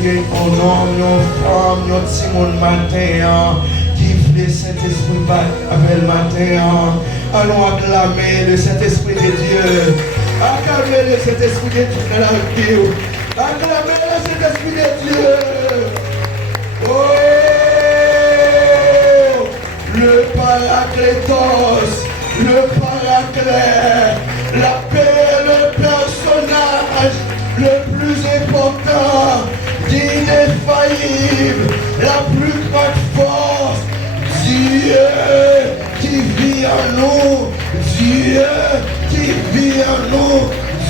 qu'il y a un homme, une femme, un petit monde matin qui voulait Saint-Esprit avec le matin. Allons acclamer le Saint-Esprit de Dieu. Acclamer le Saint-Esprit de Dieu dans la vie. Acclamer le Saint-Esprit de Dieu. Oh, le Paraclétos, le Paraclet, la paix, le personnage le plus important, infaillible, la plus grande force, Dieu qui vit en nous, Dieu qui vit en nous,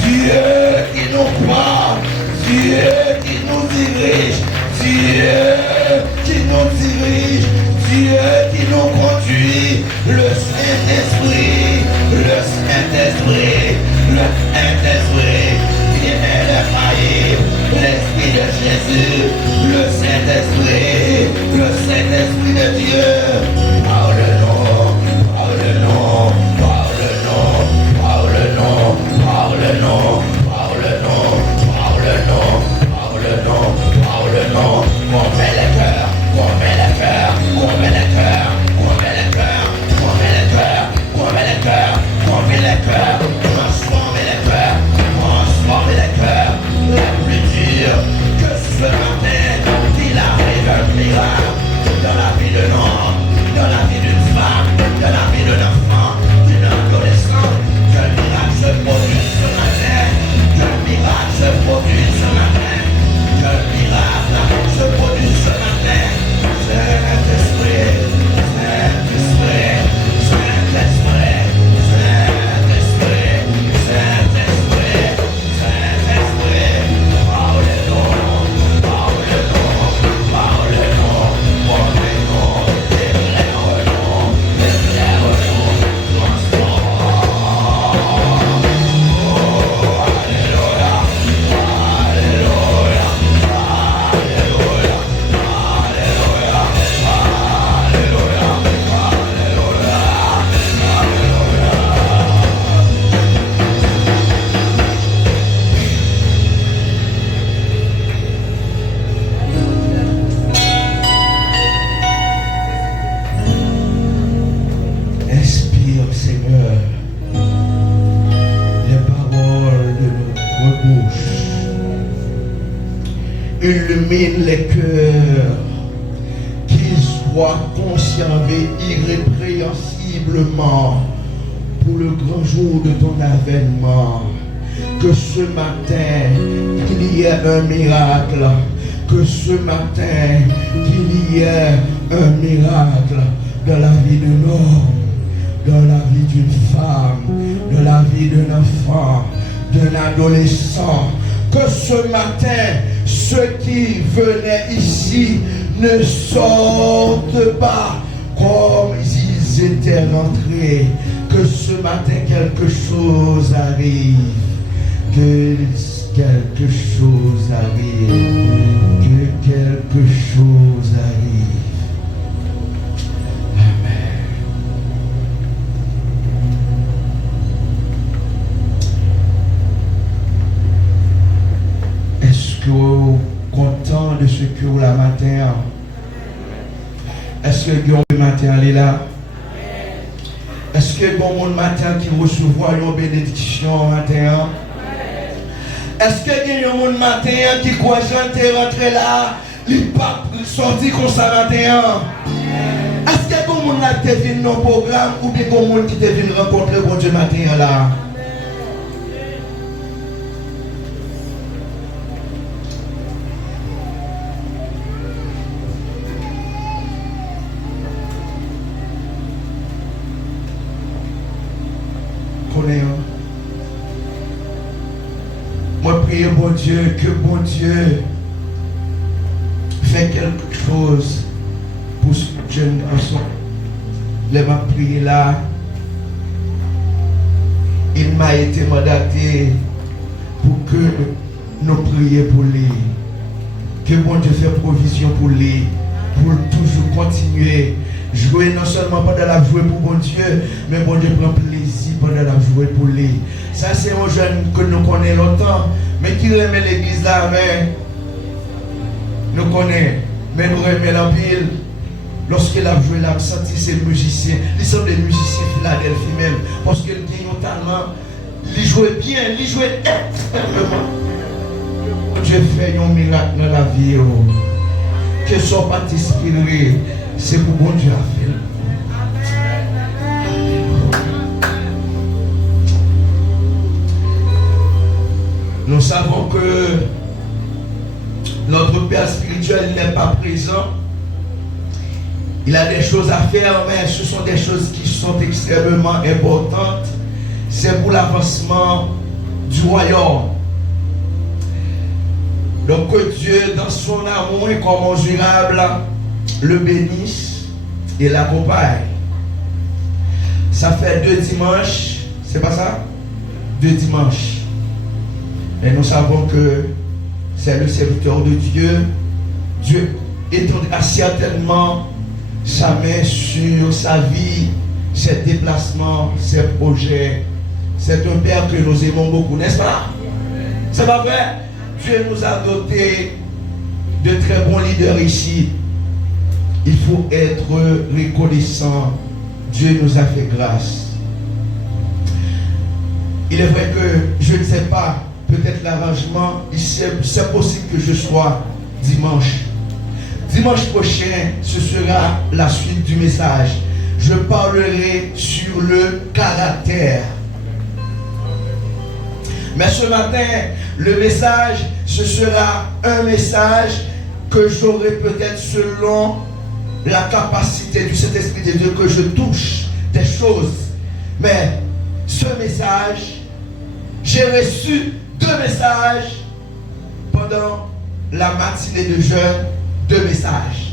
Dieu qui nous parle, Dieu qui nous dirige, Dieu qui nous dirige, Dieu qui nous conduit, le Saint-Esprit, le Saint-Esprit, le Saint-Esprit, infaillible, l'Esprit de Jésus, le Saint-Esprit, le Saint-Esprit de Dieu. Parle-nous, parle-nous, parle-nous, parle-nous, parle-nous, parle-nous, parle-nous, parle-nous, parle-nous. Convainc les cœurs, convainc les cœurs, convainc les cœurs, convainc les cœurs, convainc les cœurs, convainc les cœurs, convainc les cœurs, transformez les cœurs, transformez les cœurs, la plus dure que ce matin, il arrive un miracle dans la vie d'un homme, dans la vie d'une femme, dans la vie d'un enfant, d'une adolescente, qu'un miracle se produit ce matin, qu'un miracle se produit ce matin, qu'un miracle se produit ce matin. Saint-Esprit, Saint-Esprit, Saint-Esprit, Saint-Esprit, Saint-Esprit, Saint-Esprit, parle-nous, parle-nous, parle-nous, convainc-nous, éclaire-nous, éclaire-nous, transforme. Oh, alléluia, alléluia, alléluia, alléluia, alléluia, alléluia, alléluia. Inspire, Seigneur, les paroles de notre bouche. Illumine les cœurs, qu'ils soient conservés irrépréhensiblement pour le grand jour de ton avènement. Que ce matin, qu'il y ait un miracle. Que ce matin, qu'il y ait un miracle dans la vie d'un homme, dans la vie d'une femme, dans la vie d'un enfant, d'un adolescent. Que ce matin, ceux qui venaient ici ne sortent pas comme ils étaient rentrés. Que ce matin, quelque chose arrive. Que quelque chose arrive. Que quelque chose arrive. Amen. Est-ce que vous êtes content de ce que vous la matin? Est-ce que le matin est là? Est-ce que bon monde matin qui recevoir une bénédiction matin? Est-ce que il y a un monde matin qui croit que rentré là, il pas sorti comme ça matin? Est-ce que bon monde là qui vient dans programme ou bien bon monde qui vient rencontrer bon Dieu matin là? Moi prie bon Dieu, que bon Dieu fait quelque chose pour ce jeune garçon. Je m'a prié là. Il m'a été mandaté pour que nous prions pour lui. Que bon Dieu fait provision pour lui, pour toujours continuer. Jouer non seulement pendant la jouer pour bon Dieu, mais bon Dieu prend plaisir pendant la jouer pour lui. Ça c'est un jeune que nous connaissons longtemps, mais qui remet l'église là, mais nous connaissons, mais nous remettons l'empile. Lorsqu'il a joué, il a senti ses musiciens. Ils sont des musiciens Philadelphie même. Parce qu'il a un talent. Il jouait bien, il jouait extrêmement. Dieu fait un miracle dans la vie. Que ce soit pas t'inspirer, c'est pour bon Dieu à faire. Nous savons que notre Père spirituel n'est pas présent. Il a des choses à faire, mais ce sont des choses qui sont extrêmement importantes. C'est pour l'avancement du royaume. Donc que Dieu, dans son amour incommensurable, le bénisse et l'accompagne. Ça fait 2 dimanches, c'est pas ça? 2 dimanches. Et nous savons que c'est le serviteur de Dieu. Dieu étendra certainement sa main sur sa vie, ses déplacements, ses projets. C'est un Père que nous aimons beaucoup, n'est-ce pas? C'est pas vrai? Dieu nous a doté de très bons leaders ici. Il faut être reconnaissant. Dieu nous a fait grâce. Il est vrai que je ne sais pas, peut-être l'arrangement, c'est possible que je sois dimanche. Dimanche prochain, ce sera la suite du message. Je parlerai sur le caractère. Mais ce matin, le message, ce sera un message que j'aurai peut-être selon la capacité du Saint-Esprit de Dieu, que je touche des choses. Mais ce message, j'ai reçu 2 messages pendant la matinée de jeûne. 2 messages.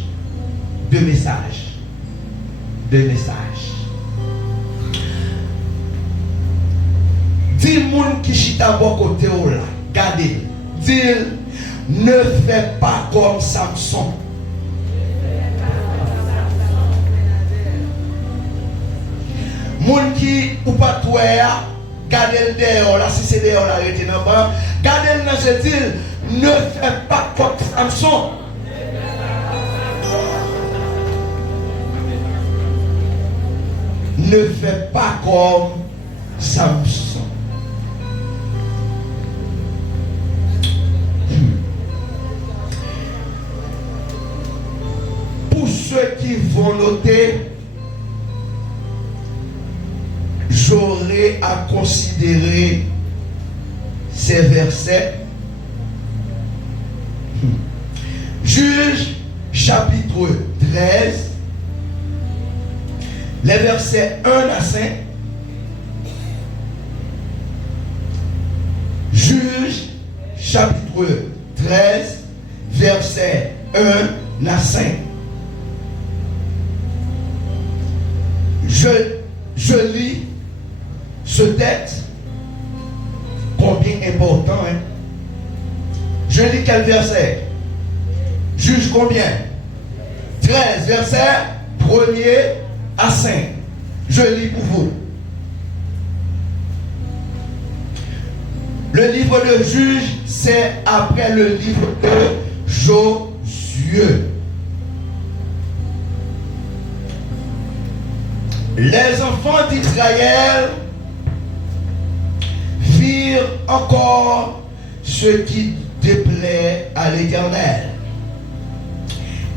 2 messages. 2 messages. 10 moun qui chita bon côté ou là. Gardez. Dis, ne fais pas comme Samson. Moun qui ou pas toi, gardez le dehors là, si c'est dehors là, arrêtez dans le banc. Gardez le dans ce dit, ne fais pas comme Samson. Ne fais pas comme Samson. Pour ceux qui vont noter, j'aurai à considérer ces versets. Juge chapitre 13. Les versets 1 à 5. Juge chapitre 13, versets 1 à 5. Je lis ce texte. Combien important, hein? Je lis quel verset? Juge combien? 13, verset 1er à 5. Je lis pour vous. Le livre de Juge, c'est après le livre de Josué. Les enfants d'Israël firent encore ce qui déplaît à l'Éternel.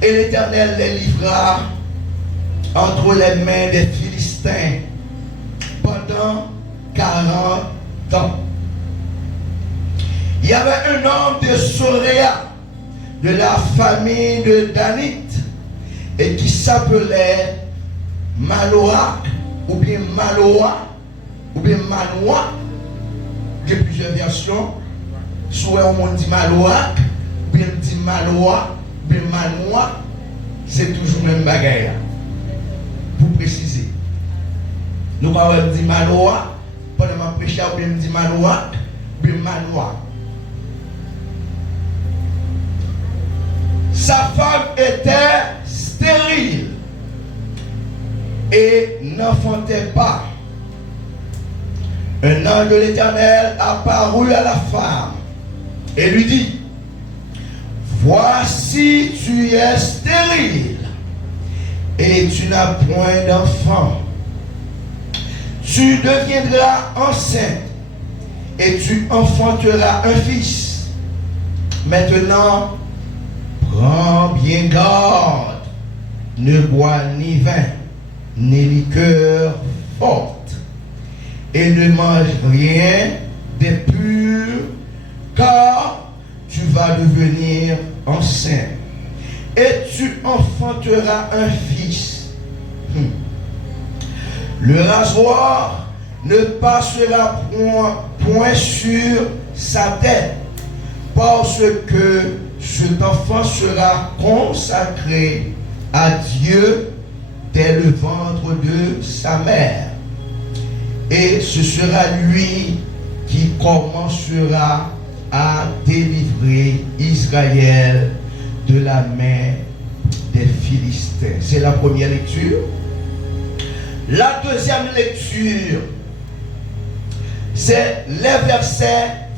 Et l'Éternel les livra entre les mains des Philistins pendant 40 ans. Il y avait un homme de Soréa, de la famille de Danite, et qui s'appelait Manoah, ou bien Manoah, ou bien Manoah. J'ai plusieurs versions. Soit on dit Manoah, ou bien dit Manoah, ou bien Manoah. C'est toujours le même bagaille. Pour préciser. Nous avons dit Manoah, pendant ma prêche, ou bien dit Manoah, ou bien Manoah. Sa femme était stérile et n'enfantait pas. Un ange de l'Éternel apparut à la femme et lui dit: voici tu es stérile et tu n'as point d'enfant. Tu deviendras enceinte et tu enfanteras un fils. Maintenant, prends bien garde, ne bois ni vin, ni liqueur forte, et ne mange rien d'impur, car tu vas devenir enceinte, et tu enfanteras un fils. Le rasoir ne passera point sur sa tête, parce que cet enfant sera consacré à Dieu dès le ventre de sa mère. Et ce sera lui qui commencera à délivrer Israël de la main des Philistins. C'est la première lecture. La deuxième lecture, c'est les versets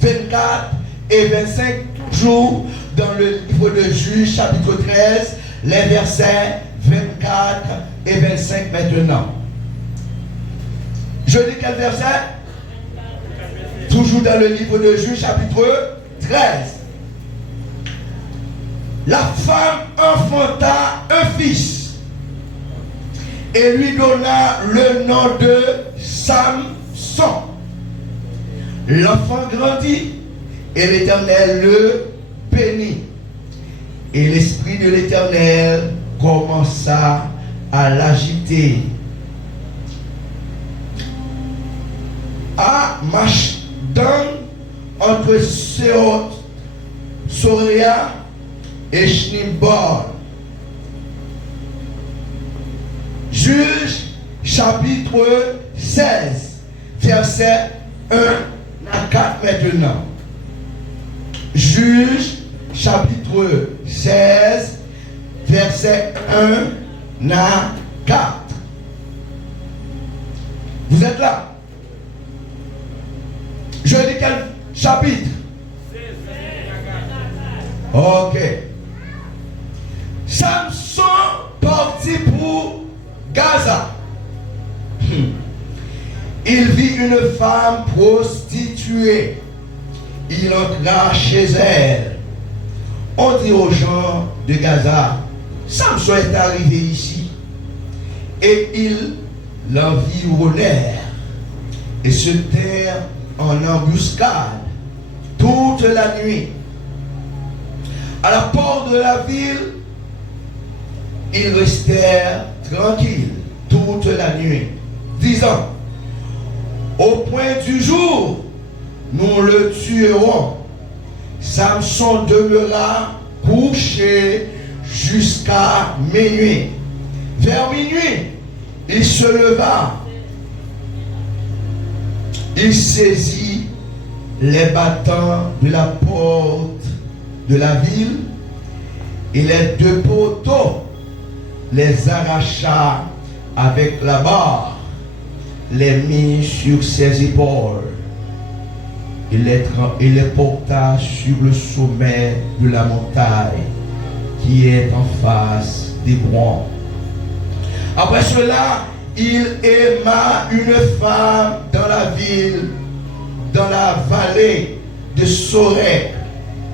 24 et 25, toujours dans le livre de Juges, chapitre 13, les versets 24 et 25 maintenant. Je dis quel verset? Toujours dans le livre de Juges, chapitre 13. La femme enfanta un fils et lui donna le nom de Samson. L'enfant grandit et l'Éternel le bénit. Et l'Esprit de l'Éternel commença à l'agiter. À Machdon, entre Soria et Shnibor. Juge chapitre 16, verset 1 à 4 maintenant. Juge chapitre 16, verset 1 à 4. Vous êtes là? Je dis quel chapitre? Ok. Samson partit pour Gaza. Il vit une femme prostituée. Il entra chez elle. On dit aux gens de Gaza, Samson est arrivé ici. Et ils l'environnèrent et se tinrent en embuscade toute la nuit. À la porte de la ville, ils restèrent tranquilles toute la nuit, disant, au point du jour, nous le tuerons. Samson demeura couché jusqu'à minuit. Vers minuit, il se leva. Il saisit les battants de la porte de la ville et les deux poteaux les arracha avec la barre, les mit sur ses épaules et les porta sur le sommet de la montagne qui est en face d'Hébron. Après cela, il aima une femme dans la ville, dans la vallée de Sorek.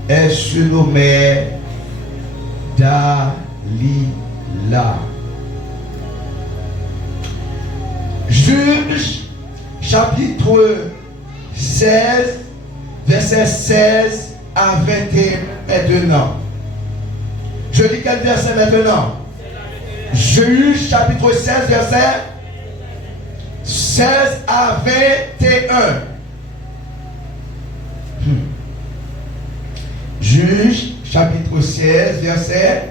Elle se nommait Dalila. Juge chapitre 16, verset 16 à 21 maintenant. Je lis quel verset maintenant? Juge chapitre 16, verset 16 à 21. Juge chapitre 16, verset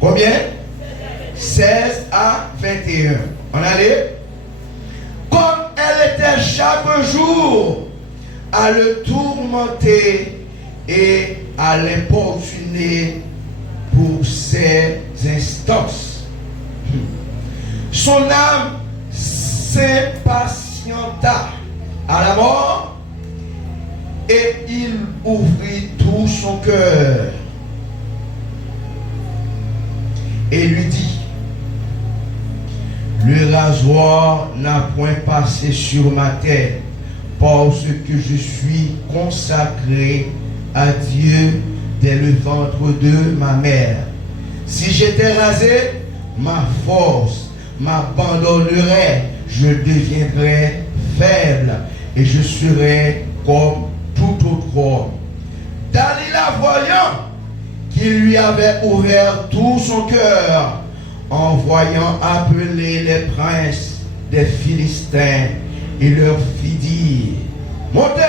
combien? 16 à 21. On allait? Comme elle était chaque jour à le tourmenter et à l'importuner pour ses instances. Son âme s'impatienta à la mort Et il ouvrit tout son cœur et lui dit, le rasoir n'a point passé sur ma tête, parce que je suis consacré à Dieu dès le ventre de ma mère. Si j'étais rasé, ma force m'abandonnerait, je deviendrais faible et je serais comme tout autre homme. Dalila, voyant qu'il lui avait ouvert tout son cœur, en voyant appeler les princes des Philistins, il leur fit dire, montez,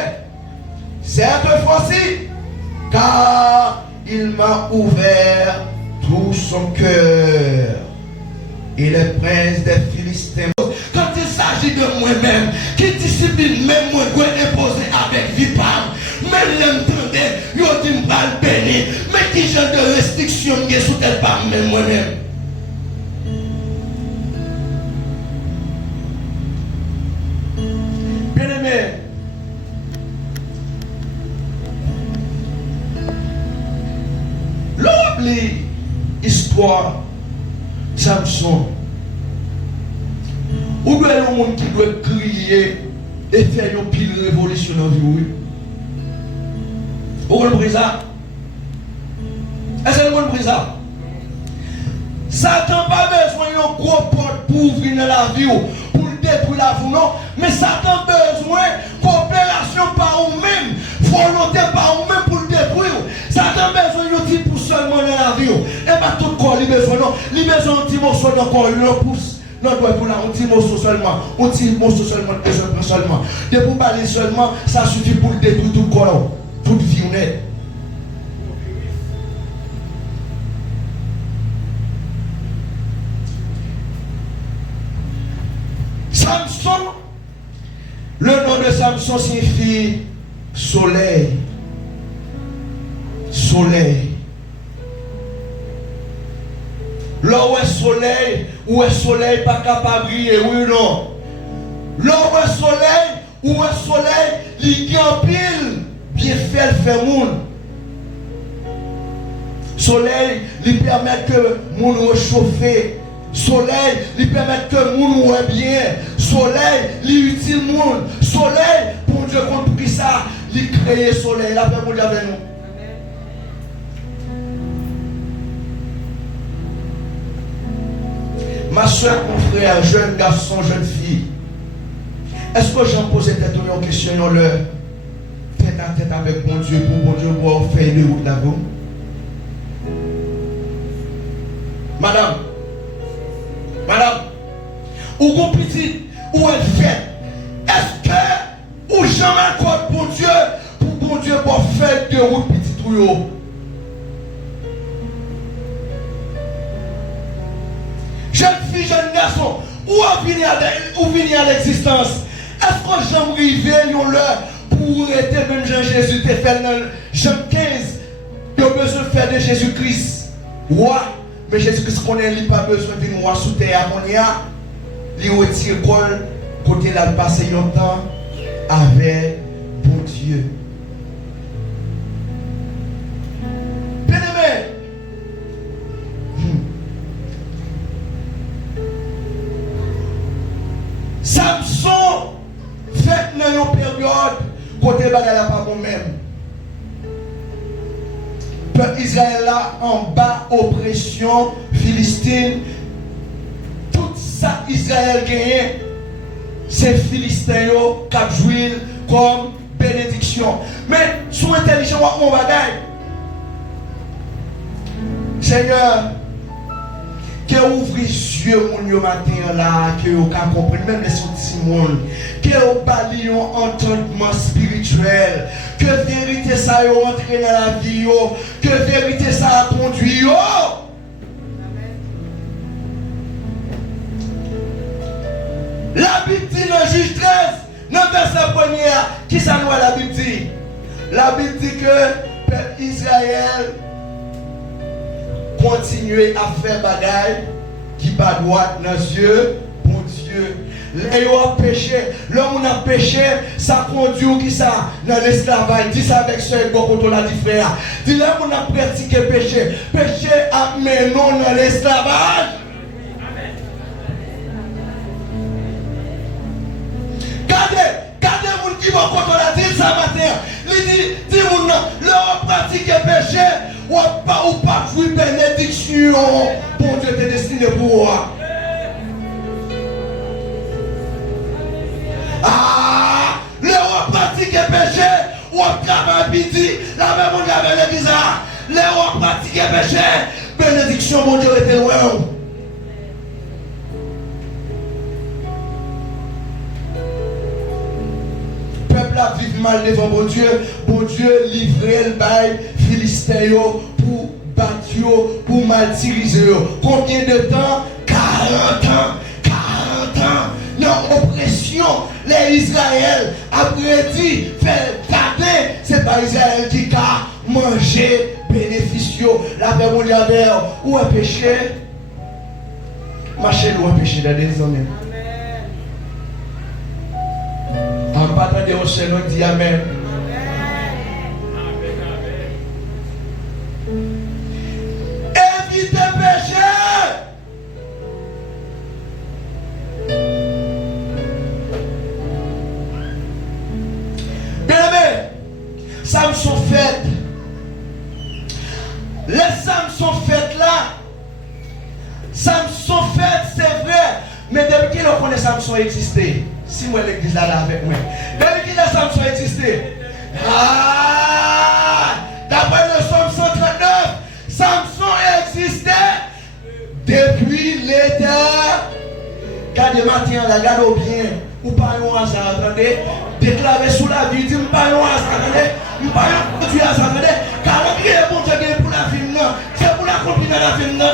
cette fois-ci, car il m'a ouvert tout son cœur. Et les princes des Philistins, quand il s'agit de moi-même, qui discipline même moi, je vais imposer avec vipam, même l'entendez, je dis que je vais bénir, mais qui genre de restriction je sous telle part même moi-même. Bien-aimé, l'oubli histoire Samson, ou bien un monde qui doit crier et faire une pile révolution dans la vie. Vous comprenez ça? Est-ce que vous comprenez ça? Satan n'a pas besoin d'un gros porte pour ouvrir dans la vie pour détruire la vie, non. Mais Satan a besoin de coopération par vous-même, volonté par vous-même pour le détruire. Satan a besoin d'un petit pour seulement dans la vie. Et pas tout le corps, il a besoin, non. Il a besoin d'un petit morceau dans le corps, il le pousse. Non, doit pour là, un petit morceau seulement. Un petit morceau seulement, besoin seulement. De pour parler seulement, ça suffit pour le détruire tout le corps, toute vie honnête. Samson, le nom de Samson signifie soleil. Soleil. Là où est soleil, où est soleil pas capable de briller, oui ou non? Là où est soleil, où est soleil, il y a pile, bien fait, fait monde. Soleil, il permet que le monde réchauffe. Soleil, il permet que le monde soit bien. Soleil, il utile le monde. Soleil, pour Dieu, pour qui ça, il crée le soleil. La paix, mon avec nous. Ma soeur, mon frère, jeune garçon, jeune fille, est-ce que j'en pose une question, tête à tête avec mon Dieu, pour mon Dieu, pour faire une route là-bas? Madame, ou vous petit, ou elle fait, est-ce que ou jamais accorde pour bon Dieu pour faire de route petit ou jeune fille, jeune garçon, où venir à l'existence? Est-ce que j'aime arriver l'heure pour être même Jean-Jésus te fait dans Jean 15, il a besoin de faire de Jésus-Christ? Ouais, mais Jésus-Christ connaît, il n'a pas besoin de venir sous terre, il retire le col, côté là, passer longtemps avec bon Dieu. Bien-aimé, Samson fait dans une période côté bagala pas moi-même. Peuple Israël là en bas oppression philistine. Tout ça Israël gagné, c'est Philistins qui ont joué comme bénédiction. Mais sous intelligent mon bagage. Seigneur, que ouvre les yeux mon matin là, que vous comprenez même les petits monde, que vous balayez un entendement spirituel, que vérité ça a entré dans la vie, que vérité ça a conduit. La Bible dit dans Juge 13, dans le verset premier, qui ça nous la Bible dit? La Bible dit que le peuple Israël continuer à faire bagaille qui pas droit dans les yeux pour Dieu. Ils ont péché. L'homme a péché, ça conduit qui ça dans l'esclavage. Dis ça avec ce quand on a dit frère. Dis l'homme a pratiqué péché. Péché a mené dans l'esclavage. Gardez vous qui vont quand on a dit ça matin. Il dit vous l'homme pratique péché. Ou pas jouer bénédiction. Bon Dieu t'est destiné pour moi. Ah, l'Europe pratique péché, ou travaille piti, la même on avait l'église. L'Europe pratique péché, bénédiction, mon Dieu était loin. Peuple a vivre mal devant mon Dieu livré le bail, Philistin pour battre, pour martyriser. Combien de temps? 40 ans. Dans oppression, les Israël après dit, fait garder, c'est pas Israël qui a mangé, bénéficié, la paix mondiale, où est péché? Marchez où est péché dans des hommes. En partant de vos chaînes, on dit Amen. Évitez péché. Samson fait. Les Samson fait là. Samson fait, c'est vrai. Mais depuis qu'il connaît Samson existait. Si moi l'église là avec moi. Depuis qu'il a Samson existait. Ah! D'après le Somme 139, Samson existait depuis l'état. Gardez matin là, gardez bien. Ou pas un hasard, attendez. Déclarer sous la vie, dit pas un hasard, attendez. Pas un Dieu hasard, attendez. Car on crie bon Dieu pour la vie, non. C'est pour la compagnie de la vie, non.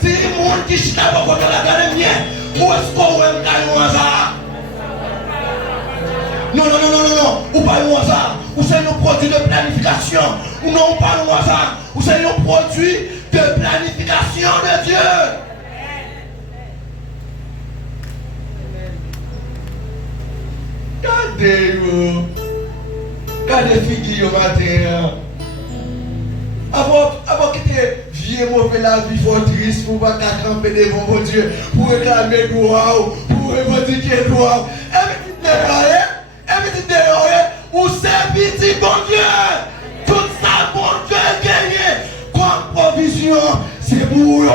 Si le monde qui chita pas comme la garde bien, où est-ce qu'on va me un hasard? Non. Ou pas un hasard. Ou c'est un produit de planification. Ou non, pas un hasard. Ou c'est un produit de planification de Dieu. Regardez figure au matin. Avant que tu vieux mauvais la vie, faut triste, pour pas camper devant mon Dieu, pour réclamer droit, pour revendiquer droit. Et petit derrière, où c'est petit bon Dieu. Tout ça, bon Dieu, gagné. Comme provision, c'est pour vous.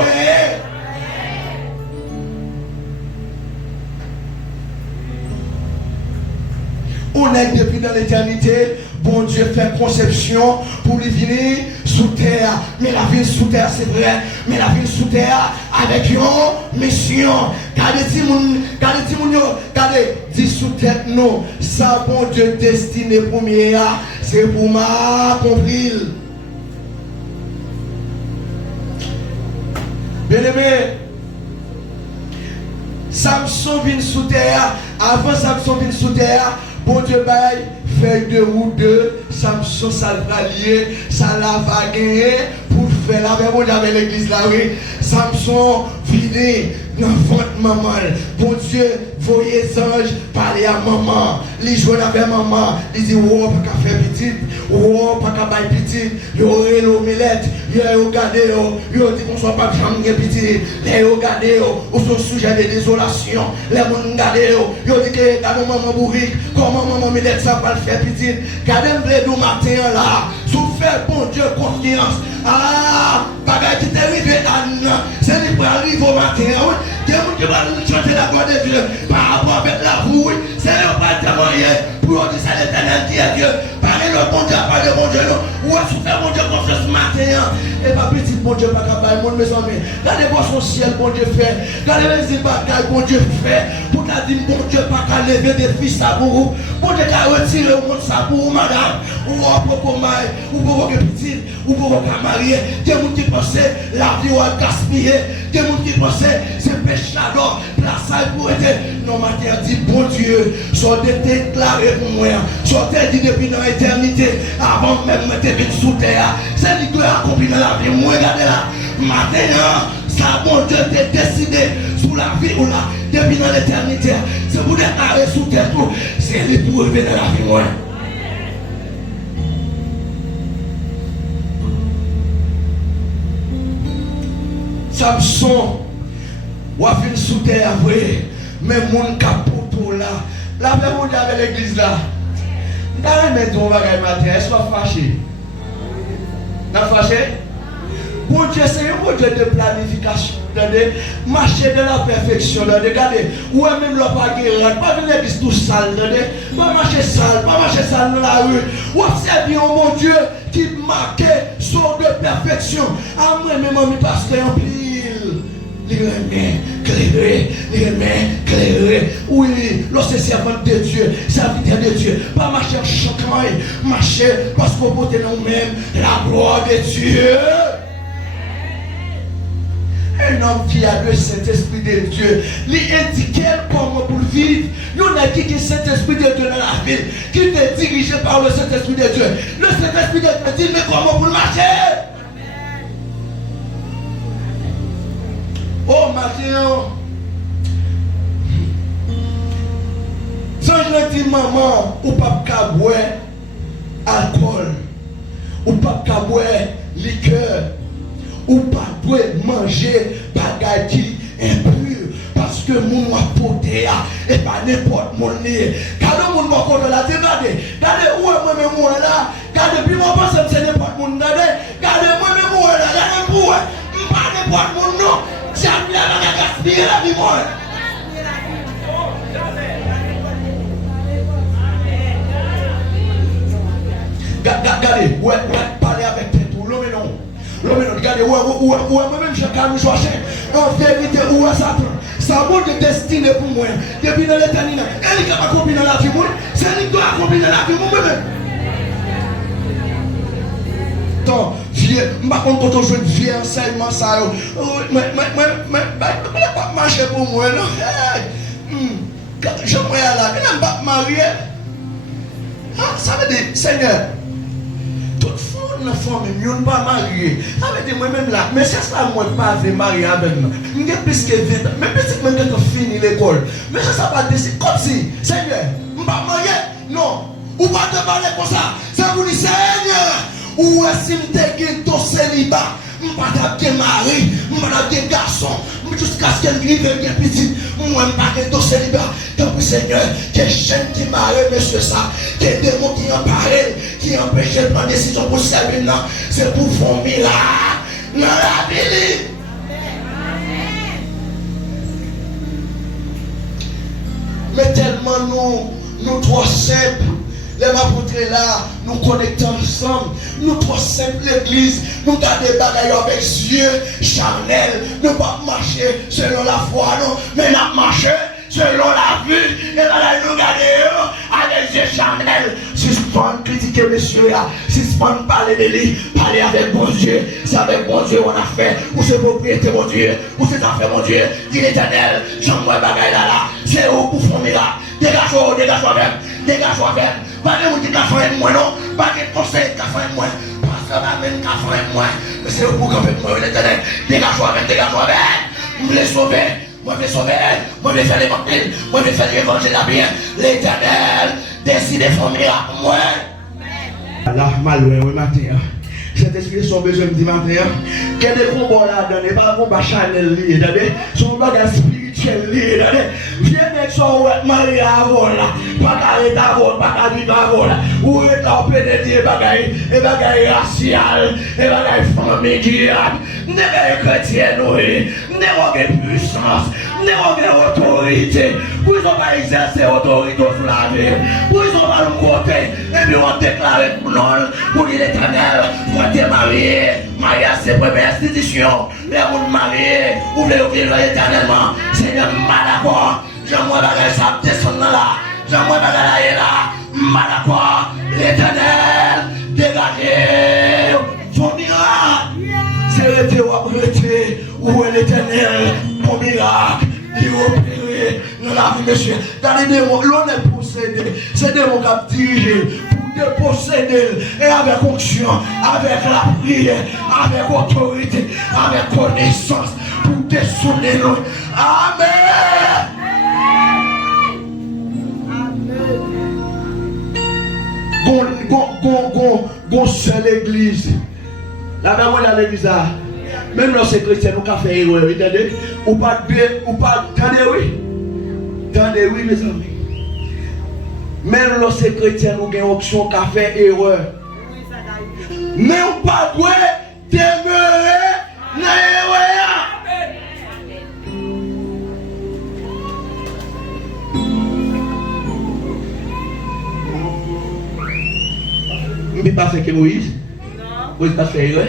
On est depuis dans l'éternité. Bon Dieu fait conception pour lui venir sous terre. Mais la vie sous terre, c'est vrai. Mais la vie sous terre avec une mission. Regardez, dit sous terre, non. Ça, bon Dieu destiné pour moi, c'est pour ma compris. Bien aimé, Samson vient sous terre. Avant Samson vient sous terre, bon Dieu baille, feuille de route de Samson, ça va lier, ça la va gagner pour faire la même chose avec l'église là, oui. Samson vient dans votre maman. Bon Dieu, voyez les anges parler à maman. Les jouent avec maman. Ils disent, oh, pas qu'à faire petit. Oh, pas qu'à bailler petit. Ils ont l'omelette. Ils ont regardé. Ils ont dit qu'on ne soit pas jamais petit. Ils ont regardé. Ils sont sujets de désolation. Les gens ont regardé. Ils ont dit que regardez maman bourrique. Comment maman omelette ça va le faire petit. Regardez le matin là. Sous faire bon Dieu confiance. Ah, bagage qui t'est arrivé à nous. C'est lui pour arriver au matin. Dieu qui va nous chanter la gloire de Dieu par rapport avec la vous. C'est le pas de moyen pour dire c'est l'éternel qui est Dieu. Parlez le bon Dieu, pas le bon Dieu. Où est-ce que mon Dieu confiance ce matin? Et pas petit bon Dieu, pas capable. Mon mes amis, regardez voir son ciel, bon Dieu fait. Regardez les bagailles, bon Dieu fait. Pour ta dire, bon Dieu, pas qu'à lever des fils à vous. Bon Dieu, qu'à retirer le monde ça pour vous, madame. Ou pour maille, ou pour vos petites, ou pour vos mariés. Dieu qui pensait la vie ou à gaspiller. Dieu qui pensait c'est péché là, place pour être. Non, matin dit, bon Dieu, sortez déclaré pour moi. Sortez dit depuis dans l'éternité, avant même de mettre sous terre. C'est lui qui a accompli dans la vie. Moi, regardez là, matin, ça, bon Dieu, t'es décidé. sous la vie ou là, depuis dans l'éternité. C'est pour démarrer sous terre tout. C'est lui pour revenir dans la vie. Moi. Samson, ou a vu sous terre après, mais mon capot là. La paix mondiale avec l'église là. Quand même, on va gagner matin, est-ce qu'on va fâcher? N'a fâché? Bon Dieu, c'est un bon Dieu de planification. Marcher dans la perfection. Regardez, ou même le pas guérir, pas de l'église tout sale. Pas marcher sale dans la rue. Ou observer un bon Dieu qui marque son de perfection. À moi-même, mon pasteur en pile. Les mains clairées. Oui, lorsque c'est servant de Dieu, serviteur de Dieu, pas marcher en chacun, marcher parce qu'on porte nous-mêmes la gloire de Dieu. Un homme qui a le Saint-Esprit de Dieu, lui indique comment pour vivre. Nous avons dit que le Saint-Esprit de Dieu dans la ville, qui est dirigé par le Saint-Esprit de Dieu. Le Saint-Esprit de Dieu dit, mais comment pour marcher? Oh, Mathieu, sans je dis maman, ou pas qu'à boire alcool, ou pas qu'à boire liqueur, ou pas doit manger bagaille qui impur, parce que mon apporté et pas n'importe mon nez. Quand le monde va contre la regardez où est moi-même moi là, regardez puis moi pense que c'est n'importe mon regardez moi-même moi là, regardez pour pas n'importe mon nom. Jamais la gaspiller la vie moi. Regardez, ouais, parler avec tout, l'homme regardez, moi-même je calme chercher. En vérité, où est Satan? Ça montre de destinée pour moi. Depuis dans l'éternité, elle qui a accompli dans la vie, c'est lui qui a accompli dans la vie, moi-même. Tant, vieux, je ne sais pas vieux enseignement, ça. Mais, pas marcher pour moi, non? J'aimerais là, je n'aime pas marier. Ça veut dire, Seigneur, toute femme ne femme pas marier. Ça veut dire moi-même là, mais c'est ça, moi, pas de marier avec moi. Je n'ai plus que 20 ans, mais peut-être que je fini l'école. Mais ça va dire, comme si, Seigneur, je ne pas marier. Non, ou pas te parler comme ça. Ça vous dit, Seigneur, ou est-ce que tu as ton célibat? Je ne pas bien mari, je ne pas bien garçon, jusqu'à ce qu'elle vive bien petit. Moi, je ne pas ton célibat. Donc, Seigneur, qu'il y ait des jeunes qui marient, monsieur ça, qu'il y ait des mots qui en parlent, qui empêchent de prendre des décisions pour servir. C'est pour faire un miracle dans la vie. Mais tellement nous trop simples. Les apôtres là, nous connectons ensemble. Nous trop simples l'église. Nous gardons des bagailles avec yeux charnels. Ne pas marcher selon la foi, non. Mais nous marcher selon la vue. Et là, nous gardons avec yeux charnels. Suspendre, critiquer monsieur là. Suspendre, parler de lui. Parler avec bon Dieu. C'est avec bon Dieu on a fait. Ou c'est propriété mon Dieu. Ou c'est affaire mon Dieu. Dit l'éternel. J'envoie bagaille là. C'est où pour faire miracle. Dégage-toi même. Dégage-toi même. Pas de vous dire qu'à faire moi non. Pas de conseil qu'à faire moi. Parce que ma même qu'à faire moi. Mais c'est pour qu'on fait moi l'éternel. Dégage-toi même. Vous voulez sauver. Moi je vais sauver. Moi je vais faire l'évangile. Moi je vais faire l'évangile à bien. L'éternel décide de faire miracle moi. Là, malheureux, oui, matin. Cet esprit son besoin de matin. Quel est le combat là-dedans? Et pas un combat chanel lié. Son bagage spirituel lié. Viens avec son marié avant là. Pas d'arrêter avant, pas d'arriver avant là. Ou est en pénétrer bagaille. Et bagaille racial. Et bagaille familiale. N'est pas chrétien, oui. N'est pas puissance. N'est pas autorité. Vous n'avez pas exercé autorité sur la vie. Vous n'avez pas le côté. Et puis on déclare non. Pour dire l'éternel. Moi t'es marié. Mariage c'est la première institution. Les gens mariés. Vous voulez vivre éternellement. Seigneur, mal d'accord. J'aimerais bagaille ça descendre là. J'aimerais bagaille là. Mal d'accord. L'éternel. Dégagez. Son miracle. C'est arrêté. Où est l'éternel? Mon miracle. Il opéré dans la vie, monsieur. Dans les démons, l'on est possédé. C'est des démons qui dirigent pour de posséder et avec onction, avec la prière, avec autorité, avec connaissance pour te soutenir. Amen. Gon seule église. La même dans l'église là. Même lorsque les chrétiens nous fait erreur, entendez? Ou pas, attendez oui. Attendez oui mes amis. Même lorsque les chrétiens nous avons option qu'a fait erreur. Mais on pas doit demeurer dans l'erreur. Je ne peux pas faire que Moïse. Moïse pas faire erreur.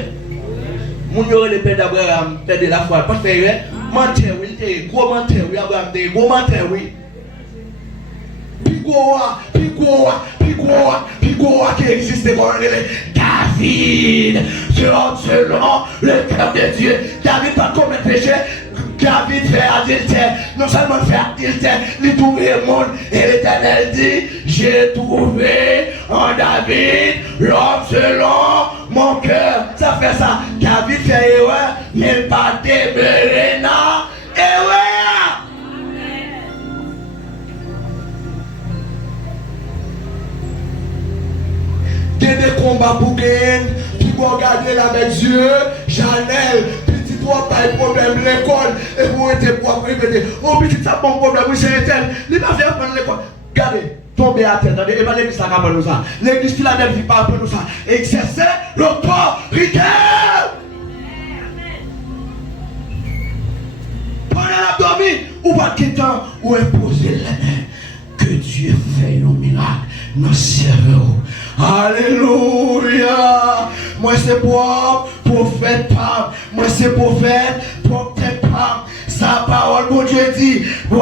Mon yore le père d'Abraham, père de la foi, pas faire erreur. Menteur, oui, gros menteur, oui, Abraham, gros menteur, oui. Pigoa qui existe comme David, selon le cœur de Dieu. David pas commis péché. David fait adultère, non seulement fait adultère, il trouve le monde et l'Éternel dit, j'ai trouvé en David l'homme selon mon cœur. Ça fait ça, David fait erreur, mais pas demeuré dans erreur. Il y a des combats pour gagner, puis pour regarder là avec Dieu, Chanel. Toi, pas de problème, l'école, et vous êtes pour répéter. Oh, petit, ça bon problème, oui, c'est éternel. Il va faire prendre l'école. Regardez, tomber à terre, attendez, et pas l'église, ça va nous ça. L'église, qui la ne vit pas pour nous ça. Exercer l'autorité. Pendant l'abdomen, ou pas de temps, ou imposer les mains. Que Dieu fait un miracle dans le cerveau. Alléluia. Moi c'est pour prophète Pam. Moi c'est prophète Pam. Sa parole, mon Dieu dit, oui.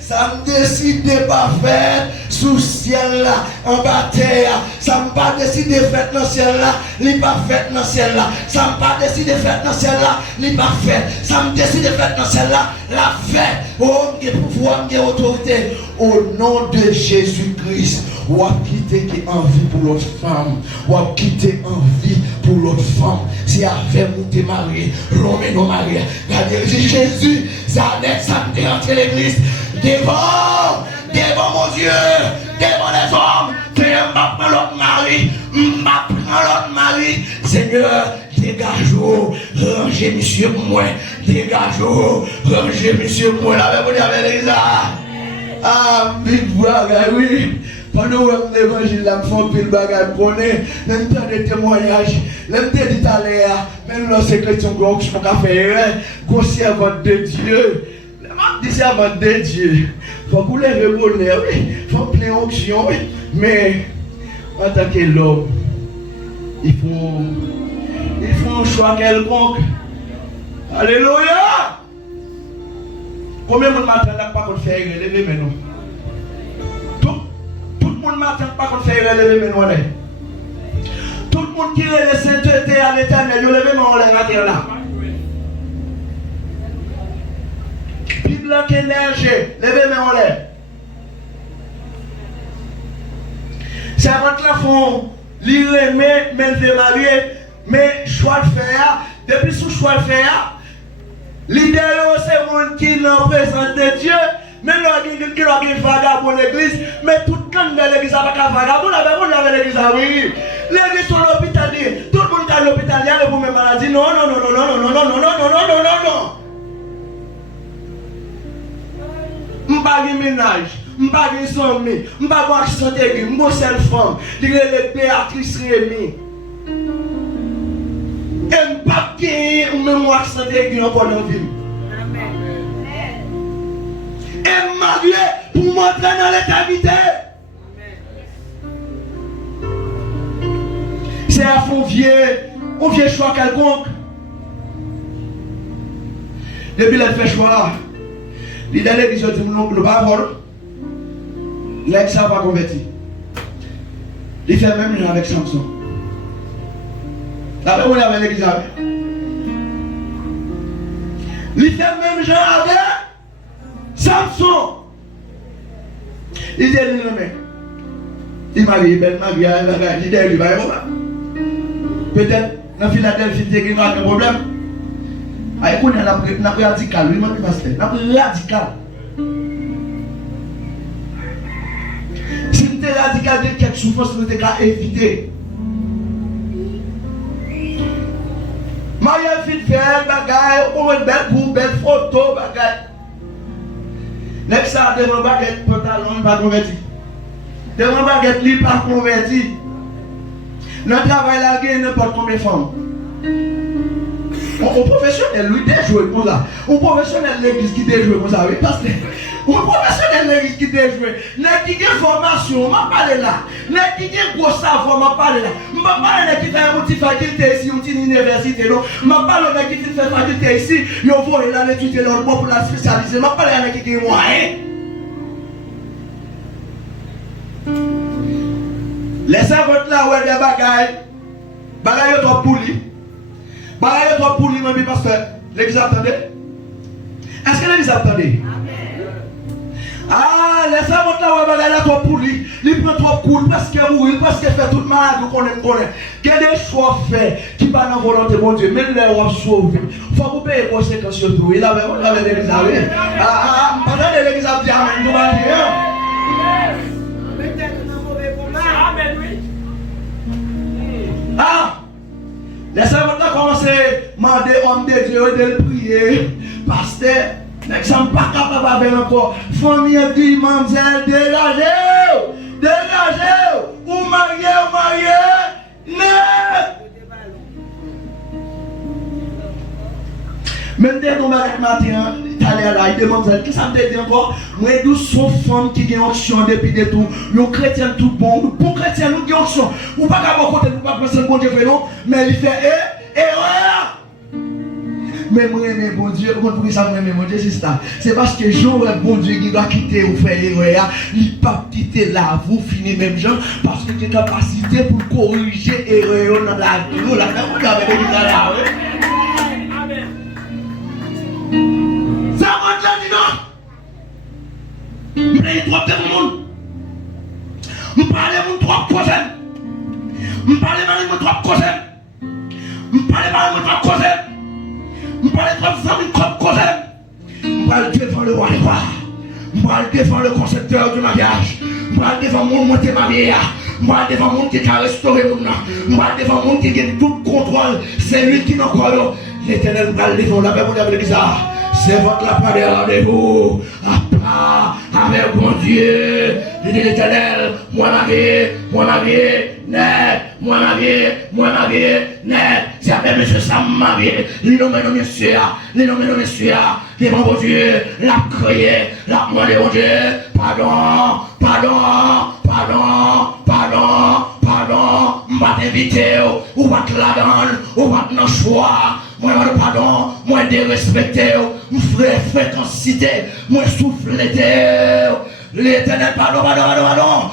Ça me décide de pas faire sous le ciel là, en bas terre. Ça me pas décide de faire dans le ciel là, il pas fait dans le ciel là. Ça me pas décide de faire dans le ciel là, il pas fait. Ça me décide de faire dans le ciel là, la fait. Oh, j'ai pouvoir, j'ai autorité. Au nom de Jésus-Christ, ou à quitter qui envie pour l'autre femme, ou à quitter envie pour l'autre femme. Si avec nous t'es marié, l'homme et nos mariés. Regardez, Jésus, ça n'est ça me dérange l'église. Devant mon Dieu, devant les hommes, que m'a pris l'autre mari, Seigneur, dégage-vous, rangez monsieur pour moi, dégage-vous, rangez monsieur pour moi, là, vous avez l'église. Ah, big bagage, oui. Pendant que l'évangile, là, me font pile bagage, connaît, même temps de témoignage, même temps d'Italie, même lorsque les chrétiens ont fait, qu'on servant de Dieu. Dis servant de Dieu. Il faut que vous levez le bonheur, oui. Il faut plein d'onction, oui. Mais en tant que l'homme, il faut un choix quelconque. Alléluia! Combien de monde m'attend là pas qu'on fait relever maintenant? Tout le monde m'attend pas qu'on fait relever maintenant. Tout le monde qui est la sainteté à l'éternel, il lève maintenant là. Bible qui est neige, levez maintenant là. C'est avant que la font lire, mais lever marié, mais choix de faire, depuis ce choix de faire. L'idée c'est le monde qui est en présence de Dieu, même le qui a un vagabond l'église, mais tout le monde de l'église n'a pas un vagabond, avec l'église, oui. L'église sur l'hôpital, tout le monde est à l'hôpital, il y a les mêmes maladies, non. Je ne pas de ménage, je ne pas de zombie, je ne pas de accident aigu, je ne seule femme, je suis Béatrice Rémy. Et je ne pas de même accident aigu encore dans la vie. Et je marié pour m'entrer dans l'éternité. C'est un vieux choix quelconque. Depuis qu'il fait choix, il a l'église dit nous ne pas avoir. L'ex n'a pas converti. Il fait même avec Samson. La même avec l'église. Il fait même genre avec Samson. Il dit non mais Il m'a dit, belle Marie, il est lui, peut-être, dans Philadelphie, il y a un problème. Écoute, on a radical, lui, on a radical. Si tu es radical de quelque souffrance, tu peux éviter. Marie fit faire bagaille, on une belle coupe, belle photo, bagaille. Next ça, devant baguette, pantalon, pas converti. Devant baguette, lui, pas converti. Dans le travail, là, il y a n'importe combien de femmes. Un professionnel, lui, déjoué comme ça. Un professionnel, l'église qui déjoué comme ça, oui, parce que. Un professionnel, l'église qui déjoué. N'a qui a formation, m'a parlé là. N'a qui a gros savoir, m'a parlé là. M'a parlé là qui fait une petite faculté ici, une petite université, non. M'a parlé là qui fait une faculté ici, il faut aller là étudier leur pour la spécialiser. M'a parlé là qui a moyen. Les servantes là, ouais, des bagailles. Bagailles trop pour lui. Bagailles trop pour lui, mon pasteur. L'église attendez? Est-ce que l'église attendez? Ah, les servantes là, ouais, bagailles trop pour lui. Il prend trop cool, parce qu'il mourit, parce qu'il fait toute malade, qu'on connaît. Quel est le choix fait qui va dans la volonté de mon Dieu? Même les rois sauvent. Il faut vous payer les conséquences sur tout. Il avait l'église à lui. Pendant que l'église a dit amen, nous allons dire. Ah! Les servantes ont commencé à demander homme de Dieu de prier. Pasteur, nous ne sommes pas capables de faire encore. Famille dit, mademoiselle, dégagez-vous! Dégagez-vous! Ou mariez, même dès qu'on va être matin, il demande qui ça me dit encore? Moi, nous sommes femmes qui ont option depuis de tout. Nous chrétiens tout bon. Pour chrétiens, nous avons option. Ou pas qu'à mon côté, nous pas penser que bon Dieu fait non. Mais il fait erreur. Mais moi, mais bon Dieu, pourquoi ça me mon Dieu, c'est ça. C'est parce que Jean, bon Dieu, qui doit quitter ou faire erreur. Il ne peut pas quitter là, vous finissez même Jean, parce que tu as capacité pour corriger erreur dans la vie. Vous avez dit là. Ça va dit non. Mais il trop de monde. Je parle de trop causes. Je parle de trop causes. Je parle de trop causes. Je parle de trop familles, trop causes. Je parle devant le roi des rois. Je parle devant le concepteur du mariage. Je parle devant le monde qui est marié. Je parle devant le monde qui a restauré le monde. Je parle devant le monde qui a tout contrôle. C'est lui qui n'a pas l'éternel parle devant la Bible de l'église. C'est votre la part de rendez-vous. Avec mon Dieu. Il dit l'éternel, moi marié, net, moi marié, net. C'est avec monsieur Sam marié. Il nomme nos messieurs, il mon Dieu, l'a crié, l'a demandé mon Dieu, pardon, m'a t'invité, ou va te la donne, ou va te n'en choix. Moi, pardon, moi, dérespecté, moi, fréquencité, moi, soufflé, l'éternel, pardon.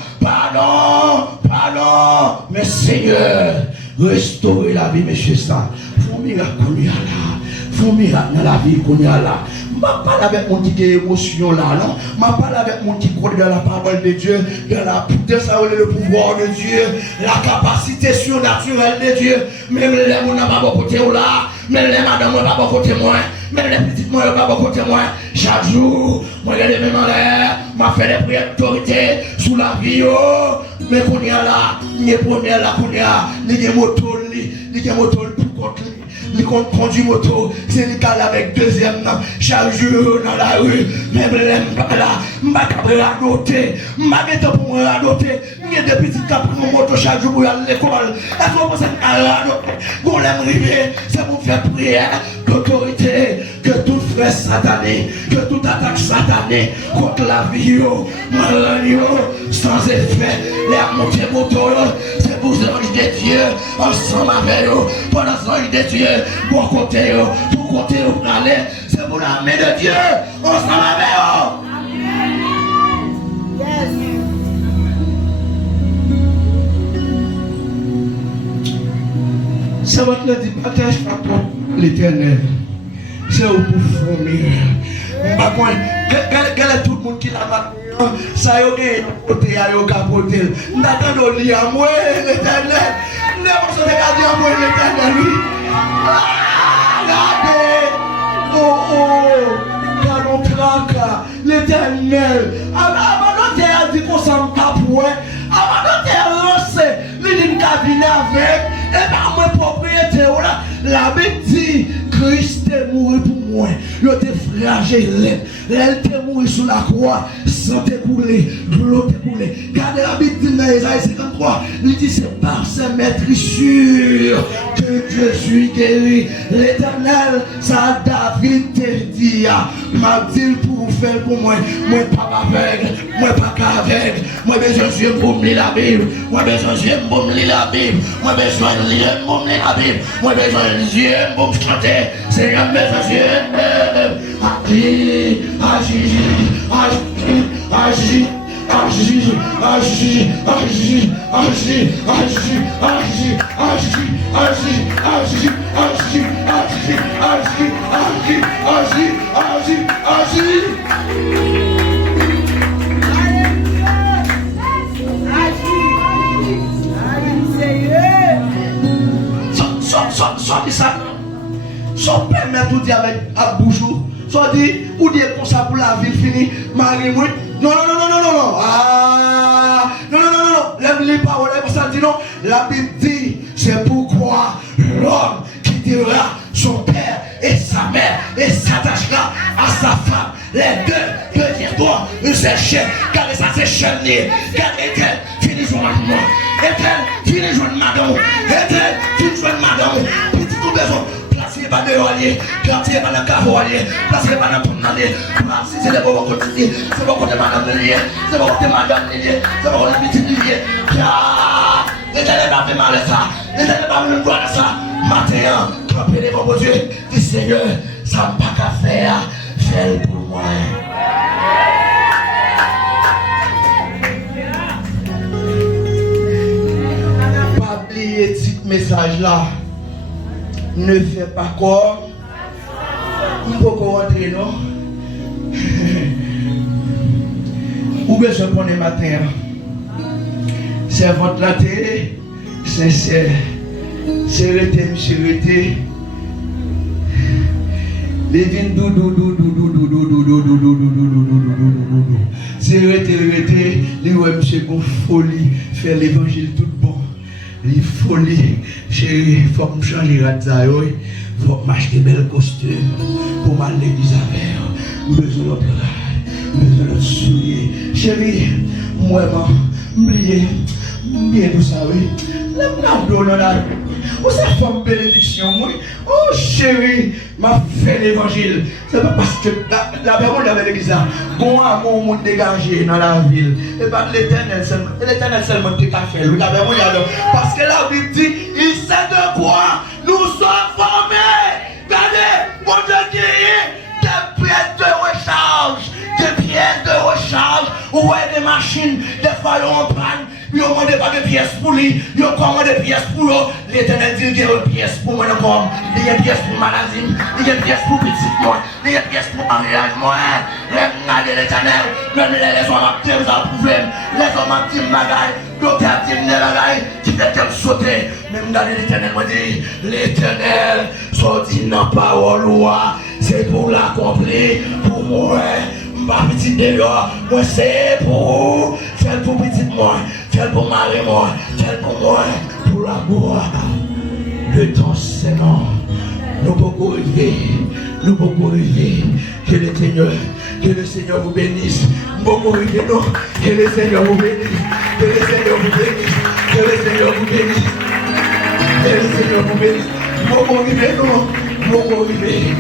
Mais Seigneur, restaurer la vie, monsieur, ça. Faut miracle qu'on y a là. Faut miracle dans la vie qu'on y a là. Je ne parle pas avec mon qui a émotion là, non. Je parle avec mon qui croit dans la parole de Dieu, dans ça le pouvoir de Dieu, la capacité surnaturelle de Dieu. Même les gens n'ont pas beaucoup de là, même les madames n'ont pas beaucoup de moi, même les petites n'ont pas beaucoup de moi. Chaque jour, moi j'ai les mêmes en l'air, je fais des prières d'autorité sous la vie. Mais qu'on y a là, il y a première là, qu'on y a, il y a moto pour contre lui. Il conduit moto, c'est le cas avec deuxième nom. Chaque jour dans la rue, même les là, je vais radoter, je vais pour me radoter. Il y a des petits cas pour mon moto chaque jour pour aller à l'école. Est-ce qu'on pense à radoter? Pour l'arriver, c'est pour faire prière d'autorité, que tout frère satané, que toute attaque satanée contre la vie, sans effet, les montées moto, c'est pour les anges de Dieu, ensemble avec eux, pour les anges de Dieu. Pour côté, pour aller, c'est pour la main de Dieu. On s'en va ça va te dire, partage pas pour l'éternel. C'est où pour fournir. Quel est tout le monde qui l'a ça y est, côté à yo capoter. N'attendons li à moi l'éternel. Ne vous avez pas dit à moi l'éternel lui. Regardez. Quand on traque l'éternel. Avant de dire qu'on s'en tape ouais. Avant de dire lancer les cabinet avec et ben moi propriété là la Bible dit Christ est mort pour moi. Il était flagellé. Elle était mort sur la croix. Sang est coulé. L'eau est coulée. Regardez la Bible dit dans Isaïe 53. Il dit c'est par ses maîtrissures que Dieu suis guéri. L'éternel, ça David te dit. M'a dit pour faire pour moi. Moi pas aveugle. Moi pas qu'aveugle. Moi besoin de pour me lire la Bible. Moi besoin de pour me lire la Bible. Moi besoin de lire pour me lire la Bible. Moi besoin de lire pour me chanter. C'est un besoin de agir, agir, agir, agir. Agir, agir, agir, agir, agir, agir, agir, agir, agir, agir, agir, agir, agir, agir, agir, soit ça, soit permet tout dire avec Abouchou, soit dit ou dire comme ça pour la ville finie, Marie-moi. Non. Ah, non. Lève les paroles, parce que ça dit non. La Bible dit, c'est pourquoi l'homme quittera son père et sa mère et s'attachera à sa femme. Les deux deviendront une seule chair. Car ça c'est chenille. Car est-elle finit jouer maman. Est-elle finit jouer madame. Est-elle finit jouer madame. Petit tout besoin. Placez pas de alliés, placez pas de cavalier, placez pas de pomnalier, placez c'est le bon côté, c'est bon côté madame lié, c'est bon côté madame lié, c'est bon côté petit lié. Car l'éternel m'a fait mal à ça, l'éternel m'a fait voir ça. Matin, campez les bons Dieu, dit Seigneur, ça n'a pas qu'à faire, fais-le pour moi. Pas oublier ce message là. Ne fais pas quoi. On peut rentrer, non? Où est-ce qu'on est matin? C'est votre la télé. C'est arrêté, monsieur, arrêté. Les vignes c'est arrêté. Les ouais, monsieur, qu'on folie. Faire l'évangile tout bon. Les folies, chérie, il faut me changer la taille, il faut m'acheter bel costume pour m'aller l'église avec. Besoin de travail, besoin de souliers. Chérie, moi, oubliez tout ça, oui. Le m'abdo dans la rue. Vous savez, femme bénédiction, moi. Oh chérie, m'a fait l'évangile. C'est pas parce que la parole de l'église a bon amour monde dégagé dans la ville. Et pas l'éternel seulement qui a fait. Parce que la Bible dit, il sait de quoi nous sommes formés. Regardez, mon Dieu guéri, des pièces de recharge. Des pièces de recharge. Ouais, des machines, des fois on prend. Ils ont demandé pas de pièces pour lui, ils ont commandé des pièces pour eux. L'éternel dit qu'il y a des pièces pour moi, il y a des pièces pour maladie, il y a des pièces pour petit moi, il y a des pièces pour mariage moi. Regardez l'éternel, même les hommes actifs vous approuvent, les hommes actifs bagaille, docteur actifs ne bagaille, qui fait qu'elle sauter. Même dans l'éternel, moi dit, l'éternel sorti dans parole, c'est pour l'accomplir, pour moi. Pas petit dehors, moi c'est pour vous, fais pour petit moi, fais pour Marie moi, fais pour moi, pour l'amour. Le temps c'est non, nous pouvons rêver, que le Seigneur vous bénisse, nous pouvons rêver non, que le Seigneur vous bénisse, que le Seigneur vous bénisse, que le Seigneur vous bénisse, que le Seigneur vous bénisse, nous pouvons rêver non, nous pouvons rêver.